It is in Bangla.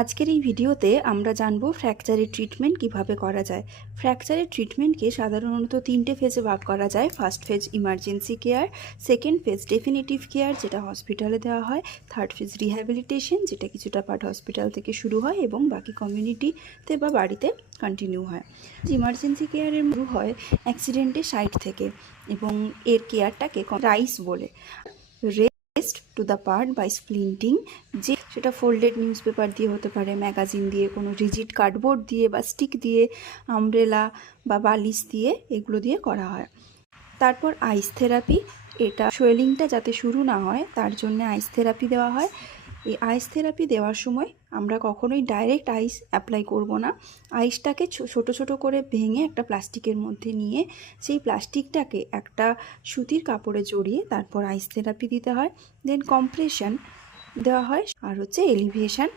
আজকের এই ভিডিওতে আমরা জানব ফ্র্যাকচারের ট্রিটমেন্ট কিভাবে করা যায়। ফ্র্যাকচারের ট্রিটমেন্টকে সাধারণত তিনটে ফেজে ভাগ করা যায়। First phase emergency care, second phase definitive care যেটা হসপিটালে দেওয়া হয়, থার্ড ফেজ রিহ্যাবিলিটেশন যেটা কিছুটা পার্ট হসপিটাল থেকে শুরু হয় এবং বাকি কমিউনিটিতে বা বাড়িতে কন্টিনিউ হয়। ইমার্জেন্সি কেয়ারের শুরু হয় অ্যাক্সিডেন্টের সাইট থেকে এবং এর কেয়ারটাকে রাইস বলে। Rest to the part by splinting, যে সেটা ফোল্ডেড নিউজপেপার দিয়ে হতে পারে, ম্যাগাজিন দিয়ে, কোনো রিজিড কার্ডবোর্ড দিয়ে বা স্টিক দিয়ে, আমব্রেলা বা বালিশ দিয়ে, এগুলো দিয়ে করা হয়। তারপর আইস থেরাপি, এটা সোয়েলিংটা যাতে শুরু না হয় তার জন্য আইস থেরাপি দেওয়া হয়। এই আইস থেরাপি দেওয়ার সময় আমরা কখনোই ডাইরেক্ট আইস অ্যাপ্লাই করব না। আইসটাকে ছোট ছোট করে ভেঙে একটা প্লাস্টিকের মধ্যে নিয়ে সেই প্লাস্টিকটাকে একটা সুতির কাপড়ে জড়িয়ে তারপর আইস থেরাপি দিতে হয়। দেন কম্প্রেশন দেওয়া হয় আর এলিভিয়েশন